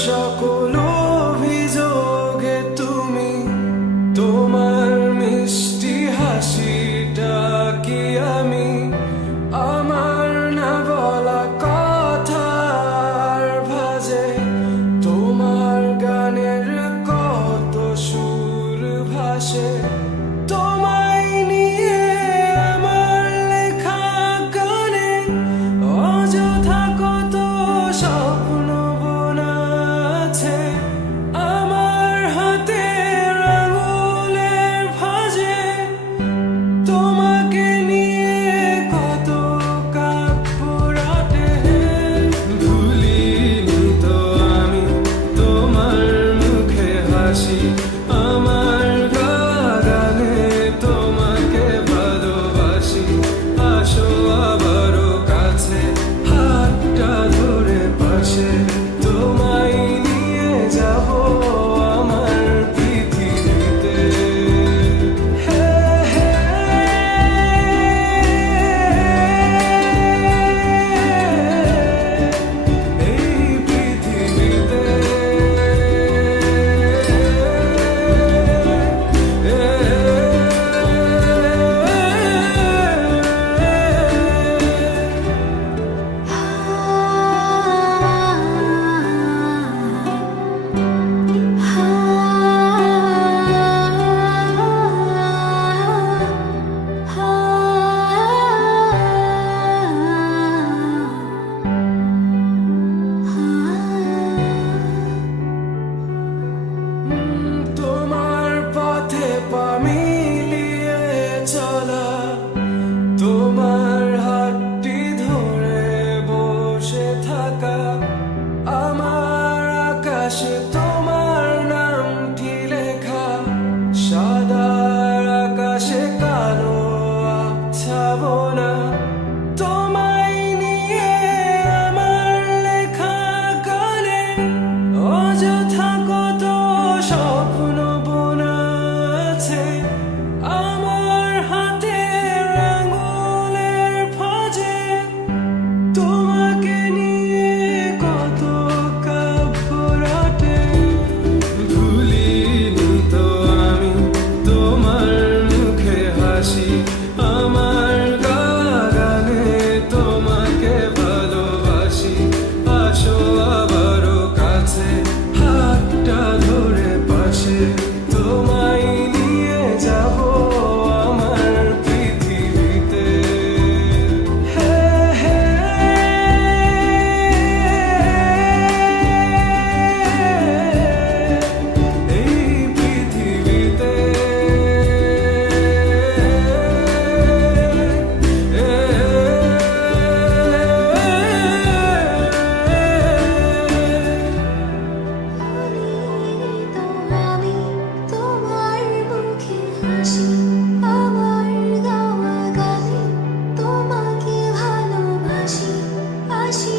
সকল অভিযোগে তুমি তোমার মিষ্টি হাসিটা কি আমি আমার না বলা কথার ভাজে তোমার গানের কত সুর ভাসে তোমায় নিয়ে আমার লেখা গানে অযথা কত স্বপ্ন বোনা আছে আমার হাতের আঙুলের ভাঁজে তোমাকে নিয়ে কত কাব্য রাটে ভুলিনি তো আমি তোমার মুখে হাসি আমার গানে তোমাকে ভালোবাসি আসো আবারও কাছে হাতটা ধরে পাশে তোমায় নিয়ে যাব আমার পৃথিবীতে হে হে এই পৃথিবীতে তোমার পথে পা মিলিয়ে চলা তোমার হাতটি ধরে বসে থাকা আমার আকাশে তোমার নামটি লেখা সাদার আকাশে কালো আবছাবনা তোমায় নিয়ে আমার লেখা গানে অযথা কত স্বপ্ন বোনা আছে আমার হাতের আঙুলের ভাঁজে তোমাকে নিয়ে কত কাব্য রাটে ভুলিনি তো আমি তোমার মুখে হাসি আমার গানে তোমাকে ভালোবাসি আসো আবারও কাছে হাতটা ধরে পাশে তোমায় নিয়ে যাব আমার পৃথিবীতে হে হে এই পৃথিবীতে আমি তোমার মুখে হাসি আমার গাওয়া গানে তোমাকে ভালোবাসি আসি